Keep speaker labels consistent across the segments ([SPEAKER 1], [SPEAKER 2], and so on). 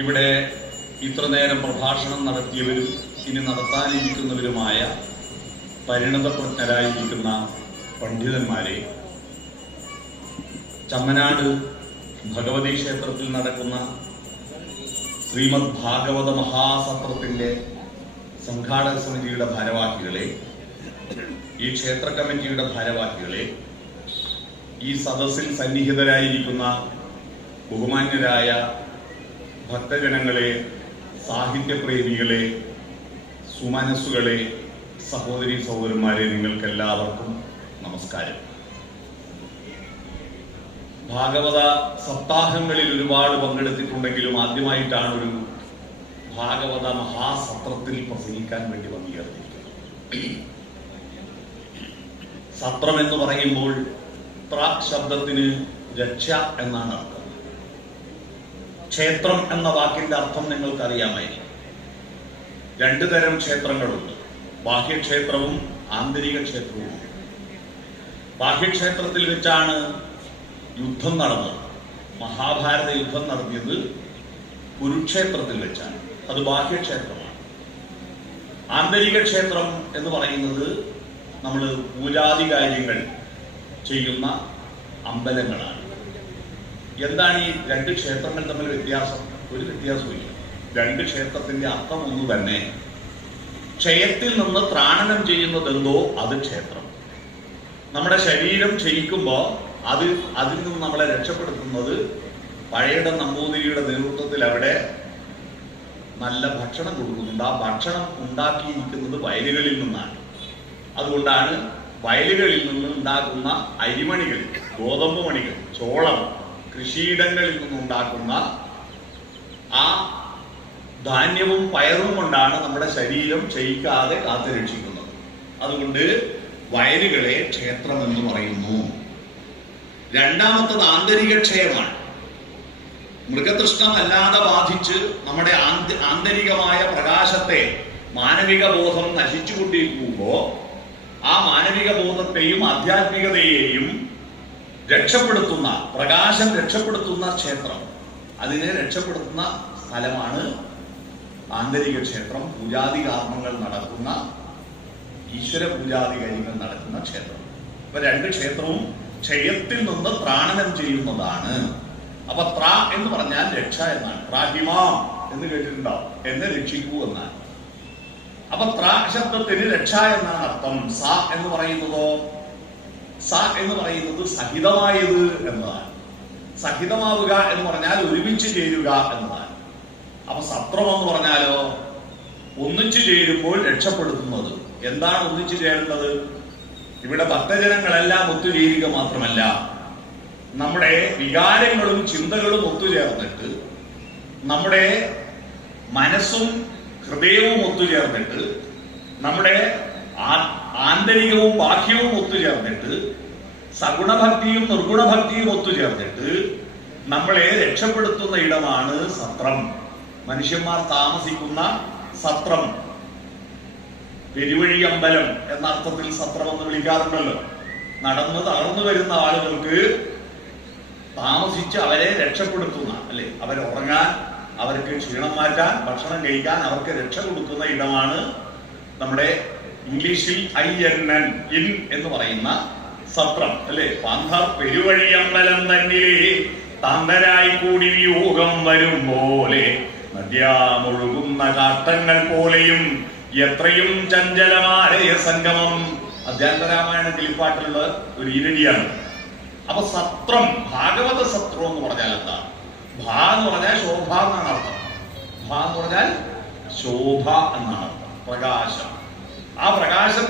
[SPEAKER 1] ഇവിടെ ഇത്ര നേരം പ്രഭാഷണം നടത്തിയവരും ഇനി നടത്താനിരിക്കുന്നവരുമായ പരിണതപ്രജ്ഞരായിരിക്കുന്ന പണ്ഡിതന്മാരെ ചമ്മനാട് ഭഗവതി ക്ഷേത്രത്തിൽ നടക്കുന്ന ശ്രീമദ് ഭാഗവത മഹാസത്രത്തിന്റെ സംഘാടക സമിതിയുടെ ഭാരവാഹികളെ ഈ ക്ഷേത്ര കമ്മിറ്റിയുടെ ഭാരവാഹികളെ ഈ സദസ്സിൽ സന്നിഹിതരായിരിക്കുന്ന ബഹുമാന്യരായ ഭക്തജനങ്ങളെ സാഹിത്യപ്രേമികളെ സുമനസ്സുകളെ സഹോദരി സഹോദരന്മാരെ നിങ്ങൾക്ക് എല്ലാവർക്കും നമസ്കാരം. ഭാഗവത സപ്താഹങ്ങളിൽ ഒരുപാട് പങ്കെടുത്തിട്ടുണ്ടെങ്കിലും ആദ്യമായിട്ടാണ് ഒരു ഭാഗവത മഹാസത്രത്തിൽ പ്രസംഗിക്കാൻ വേണ്ടി വന്നിരിക്കുന്നത് സത്രം എന്ന് പറയുമ്പോൾ ത്ര ശബ്ദത്തിന് രക്ഷ എന്നാണ് ക്ഷേത്രം എന്ന വാക്കിന്റെ അർത്ഥം നിങ്ങൾക്കറിയാമായിരിക്കും. രണ്ടു തരം ക്ഷേത്രങ്ങളുണ്ട്. ബാഹ്യക്ഷേത്രവും ആന്തരിക ക്ഷേത്രവും ബാഹ്യക്ഷേത്രത്തിൽ വെച്ചാണ് യുദ്ധം നടന്നത്. മഹാഭാരത യുദ്ധം നടത്തിയത് കുരുക്ഷേത്രത്തിൽ വെച്ചാണ്. അത് ബാഹ്യക്ഷേത്രമാണ്. ആന്തരിക ക്ഷേത്രം എന്ന് പറയുന്നത് നമ്മൾ പൂജാതി കാര്യങ്ങൾ ചെയ്യുന്ന അമ്പലങ്ങളാണ്. എന്താണ് ഈ രണ്ട് ക്ഷേത്രങ്ങൾ തമ്മിൽ വ്യത്യാസം? ഒരു വ്യത്യാസമില്ല രണ്ട് ക്ഷേത്രത്തിന്റെ അർത്ഥം ഒന്ന് തന്നെ ക്ഷയത്തിൽ നിന്ന് ത്രാണനം ചെയ്യുന്നത് എന്തോ? അത് ക്ഷേത്രം. നമ്മുടെ ശരീരം ക്ഷയിക്കുമ്പോൾ അത് അതിൽ നിന്ന് നമ്മളെ രക്ഷപ്പെടുത്തുന്നത് പഴയുടെ നമ്പൂതിരിയുടെ നേതൃത്വത്തിൽ അവിടെ നല്ല ഭക്ഷണം കൊടുക്കുന്നുണ്ട്. ആ ഭക്ഷണം ഉണ്ടാക്കിയിരിക്കുന്നത് വയലുകളിൽ നിന്നാണ്. അതുകൊണ്ടാണ് വയലുകളിൽ നിന്ന് ഉണ്ടാക്കുന്ന അരിമണികൾ ഗോതമ്പ് മണികൾ ചോളം കൃഷിയിടങ്ങളിൽ നിന്നുണ്ടാക്കുന്ന ആ ധാന്യവും പയറും കൊണ്ടാണ് നമ്മുടെ ശരീരം ക്ഷയിക്കാതെ കാത്തുരക്ഷിക്കുന്നത്. അതുകൊണ്ട് വയലുകളെ ക്ഷേത്രം എന്ന് പറയുന്നു. രണ്ടാമത്തത് ആന്തരിക ക്ഷയമാണ്. മൃഗതൃഷ്ണം അല്ലാതെ ബാധിച്ച് നമ്മുടെ ആന്തരികമായ പ്രകാശത്തെ മാനവിക ബോധം നശിച്ചുകൊണ്ടിരിക്കുമ്പോൾ ആ മാനവിക ബോധത്തെയും ആധ്യാത്മികതയെയും രക്ഷപ്പെടുത്തുന്ന പ്രകാശം രക്ഷപ്പെടുത്തുന്ന ക്ഷേത്രം. അതിനെ രക്ഷപ്പെടുത്തുന്ന സ്ഥലമാണ് ആന്തരിക ക്ഷേത്രം. പൂജാതി കർമ്മങ്ങൾ നടക്കുന്ന ഈശ്വര പൂജാതി കാര്യങ്ങൾ നടക്കുന്ന ക്ഷേത്രം. അപ്പൊ രണ്ട് ക്ഷേത്രവും ക്ഷയത്തിൽ നിന്ന് ത്രാണനം ചെയ്യുന്നതാണ്. അപ്പൊ ത്ര എന്ന് പറഞ്ഞാൽ രക്ഷ എന്നാണ്. ത്രാഹിമാം എന്ന് കേട്ടിട്ടുണ്ടാവും. എന്നെ രക്ഷിക്കൂ എന്നാണ്. അപ്പൊ ത്ര ശബ്ദത്തിന് രക്ഷ എന്നാണ് അർത്ഥം. സ എന്ന് പറയുന്നതോ സ എന്ന് പറയുന്നത് സഹിതമായത് എന്നതാണ്. സഹിതമാവുക എന്ന് പറഞ്ഞാൽ ഒരുമിച്ച് ചേരുക എന്നതാണ്. അപ്പൊ സത്രം എന്ന് പറഞ്ഞാലോ ഒന്നിച്ചു ചേരുമ്പോൾ രക്ഷപ്പെടുത്തുന്നത്. എന്താണ് ഒന്നിച്ചു ചേരേണ്ടത്? ഇവിടെ ഭക്തജനങ്ങളെല്ലാം ഒത്തുചേരുക മാത്രമല്ല നമ്മുടെ വികാരങ്ങളും ചിന്തകളും ഒത്തുചേർന്നിട്ട് നമ്മുടെ മനസ്സും ഹൃദയവും ഒത്തുചേർന്നിട്ട് നമ്മുടെ ആ- ആന്തരികവും ബാഹ്യവും ഒത്തുചേർന്നിട്ട് സഗുണഭക്തിയും നിർഗുണഭക്തിയും ഒത്തുചേർന്നിട്ട് നമ്മളെ രക്ഷപ്പെടുത്തുന്ന ഇടമാണ് സത്രം. മനുഷ്യന്മാർ താമസിക്കുന്ന സത്രം. പെരുവഴി അമ്പലം എന്ന അർത്ഥത്തിൽ സത്രം എന്ന് വിളിക്കാറുണ്ടല്ലോ. നടന്ന് തളർന്നു വരുന്ന ആളുകൾക്ക് താമസിച്ച് അവരെ രക്ഷപ്പെടുത്തുന്ന അല്ലെ? അവരെ ഉറങ്ങാൻ അവർക്ക് ക്ഷീണം മാറ്റാൻ ഭക്ഷണം കഴിക്കാൻ അവർക്ക് രക്ഷ കൊടുക്കുന്ന ഇടമാണ് നമ്മുടെ ഇംഗ്ലീഷിൽ ഐ എൻ എൻ ഇൻ എന്ന് പറയുന്ന സത്രം അല്ലെ? പാന്താർ പെരുവഴിയമ്പലം തന്നിലേ തന്തരായി കൂടി വ്യൂഹം വരും പോലെ. നദ്യാമൊഴുകുന്ന കാട്ടങ്ങൾ പോലെയും എത്രയും ചഞ്ചലമായ സംഗമം അധ്യാത്മരാമായണ കിളിപ്പാട്ടിലുള്ള ഒരു ഇരടിയാണ് അപ്പൊ സത്രം ഭാഗവത സത്രം എന്ന് പറഞ്ഞാൽ എന്താ? ഭാ എന്ന് പറഞ്ഞാൽ ശോഭ എന്നാണ് അർത്ഥം. ഭാ എന്ന് പറഞ്ഞാൽ ശോഭ എന്നാണ് അർത്ഥം. പ്രകാശം.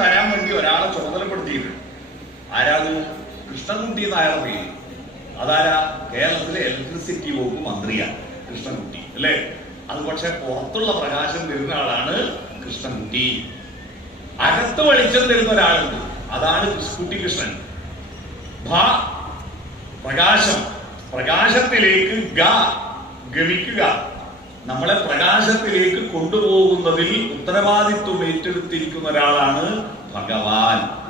[SPEAKER 1] തരാൻ വേണ്ടി ഒരാളെ ചുമതലപ്പെടുത്തിയിട്ടുണ്ട്. ആരാത് കൃഷ്ണൻകുട്ടി നായർ പേര്? അതാരാ? കേരളത്തിലെ ഇലക്ട്രിസിറ്റി വകുപ്പ് മന്ത്രിയാണ് കൃഷ്ണൻകുട്ടി അല്ലേ? അത് പക്ഷെ പുറത്തുള്ള പ്രകാശം തരുന്ന ആളാണ് കൃഷ്ണൻകുട്ടി. അകത്ത് വെളിച്ചം തരുന്ന ഒരാളുണ്ട്. അതാണ് കുട്ടി കൃഷ്ണൻ. ഭ പ്രകാശം. പ്രകാശത്തിലേക്ക് ഗ ഗമിക്കുക. നമ്മളെ പ്രകാശത്തിലേക്ക് കൊണ്ടുപോകുന്നതിൽ ഉത്തരവാദിത്വം ഏറ്റെടുത്തിരിക്കുന്ന ഒരാളാണ് ഭഗവാൻ.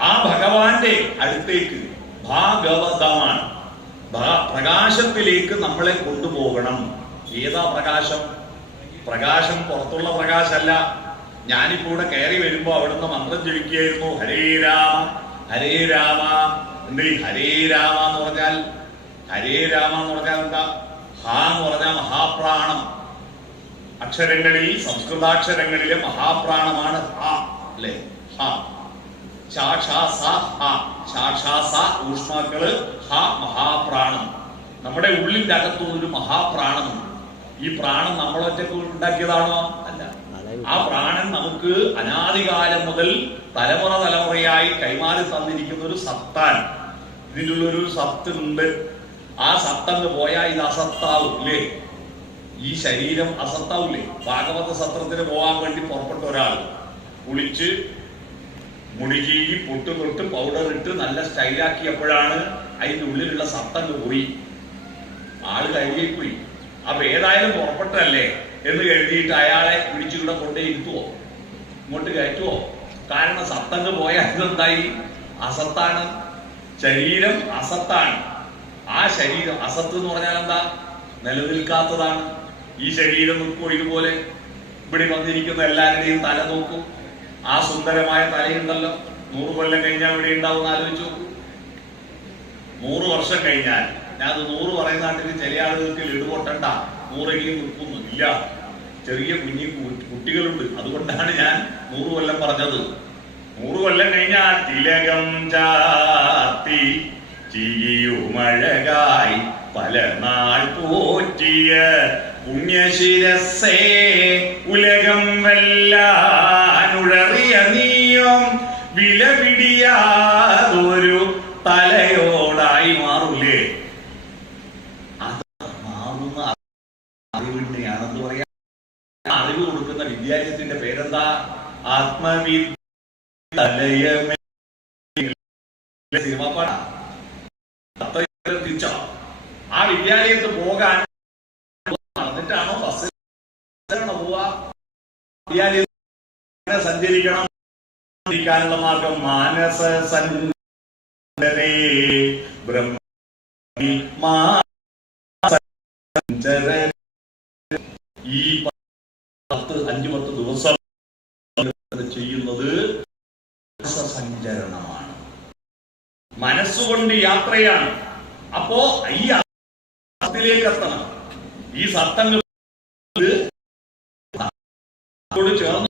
[SPEAKER 1] ആ ഭഗവാന്റെ അടുത്തേക്ക് ഭാഗവതമാണ്. പ്രകാശത്തിലേക്ക് നമ്മളെ കൊണ്ടുപോകണം. ഏതാ പ്രകാശം? പ്രകാശം പുറത്തുള്ള പ്രകാശമല്ല. ഞാനിപ്പോ ഇവിടെ കയറി വരുമ്പോ അവിടുന്ന് മന്ത്രം ജപിക്കുകയായിരുന്നു ഹരേ രാമ ഹരേ രാമ. എന്ത്? ഹരേ രാമ എന്ന് പറഞ്ഞാൽ ഹരേ രാമ എന്ന് പറഞ്ഞാൽ എന്താ? ഹാ എന്ന് പറഞ്ഞാൽ മഹാപ്രാണം. അക്ഷരങ്ങളിൽ സംസ്കൃതാക്ഷരങ്ങളിലെ മഹാപ്രാണമാണ് ഊഷ്മാക്കൾ ഹ മഹാപ്രാണം. നമ്മുടെ ഉള്ളിന്റെ അകത്തുനിന്ന് ഒരു മഹാപ്രാണമുണ്ട് ഈ പ്രാണം നമ്മളൊറ്റക്ക് ഉണ്ടാക്കിയതാണോ? അല്ല. ആ പ്രാണൻ നമുക്ക് അനാദികാലം മുതൽ തലമുറ തലമുറയായി കൈമാറി തന്നിരിക്കുന്ന ഒരു സത്താൻ. ഇതിലുള്ളൊരു സത്ത് ഉണ്ട്. ആ സത്തങ്ങ് പോയാൽ ഇത് അസത്താവും ഇല്ലേ ഈ ശരീരം അസത്താവില്ലേ ഭാഗവത സത്രത്തിന് പോകാൻ വേണ്ടി പുറപ്പെട്ട ഒരാൾ കുളിച്ച് മുടികി പൊട്ട് തൊട്ട് പൗഡർ ഇട്ട് നല്ല സ്റ്റൈലാക്കിയപ്പോഴാണ് അതിന്റെ ഉള്ളിലുള്ള സത്തങ്ങ് പോയി. ആൾ കഴുകിപ്പോയി. അപ്പൊ ഏതായാലും പുറപ്പെട്ടല്ലേ എന്ന് കരുതിയിട്ട് അയാളെ പിടിച്ചിവിടെ കൊണ്ടേ ഇരുത്തുവോ? ഇങ്ങോട്ട് കയറ്റുവോ? കാരണം സത്തങ്ങ് പോയാൽ എന്തായി അസത്താണ്. ശരീരം അസത്താണ്. ആ ശരീരം അസത്ത് എന്ന് പറഞ്ഞാൽ എന്താ? നിലനിൽക്കാത്തതാണ്. ഈ ശരീരം നിൽക്കും ഇതുപോലെ ഇവിടെ വന്നിരിക്കുന്ന എല്ലാവരുടെയും തല നോക്കും. ആ സുന്ദരമായ തലയുണ്ടല്ലോ. നൂറ് കൊല്ലം കഴിഞ്ഞാൽ ഇവിടെ ഉണ്ടാവും ആലോചിച്ച് നോക്കൂ. നൂറ് വർഷം കഴിഞ്ഞാൽ ഞാൻ അത് നൂറ് പറയുന്ന നാട്ടിൽ ചില ആളുകൾക്ക് ഇടുപൊട്ടണ്ട നൂറെങ്കിലും നിൽക്കുന്നു. ഇല്ല. ചെറിയ കുഞ്ഞി കുട്ടികളുണ്ട്. അതുകൊണ്ടാണ് ഞാൻ നൂറ് കൊല്ലം പറഞ്ഞത്. നൂറ് കൊല്ലം കഴിഞ്ഞാൽ തിലകം ചാർത്തി ചിരിയുമഴകായി പല നാൾ പോറ്റിയ പുണ്യശിരസേ ഉലകം വല്ലാനുഴറിയ നീയം വിലപിടിയാതൊരു തലയോടായി മാറൂലേ? അത് മാറുന്ന അറിവിനെയാണെന്ന് പറയാ. അറിവ് കൊടുക്കുന്ന വിദ്യാലയത്തിന്റെ പേരെന്താ? ആത്മവിദ്യാലയമേ സിനിമ പാടാ ആ വിദ്യാലയത്തിൽ പോകാൻ നടന്നിട്ടാണോ ബസ് പോവാ? സഞ്ചരിക്കണം. മാർഗം മാനസ സഞ്ചരേ. ബ്രഹ്മി ഈ പത്ത് അഞ്ചു പത്ത് ദിവസം ചെയ്യുന്നത് സഞ്ചരണമാണ് മനസ്സുകൊണ്ട് യാത്രയാണ്. അപ്പോ ഈ അർത്ഥത്തിലേക്ക് എത്തണം ഈ സത്തങ്ങൾ ചേർന്ന്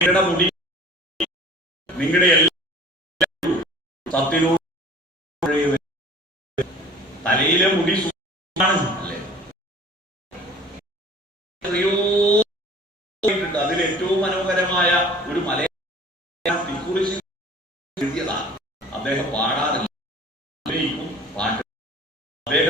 [SPEAKER 1] നിങ്ങളുടെ മുടി നിങ്ങളുടെ എല്ലാ സത്തിനോട് തലയിലെ മുടി അല്ലേ? അതിൽ ഏറ്റവും മനോഹരമായ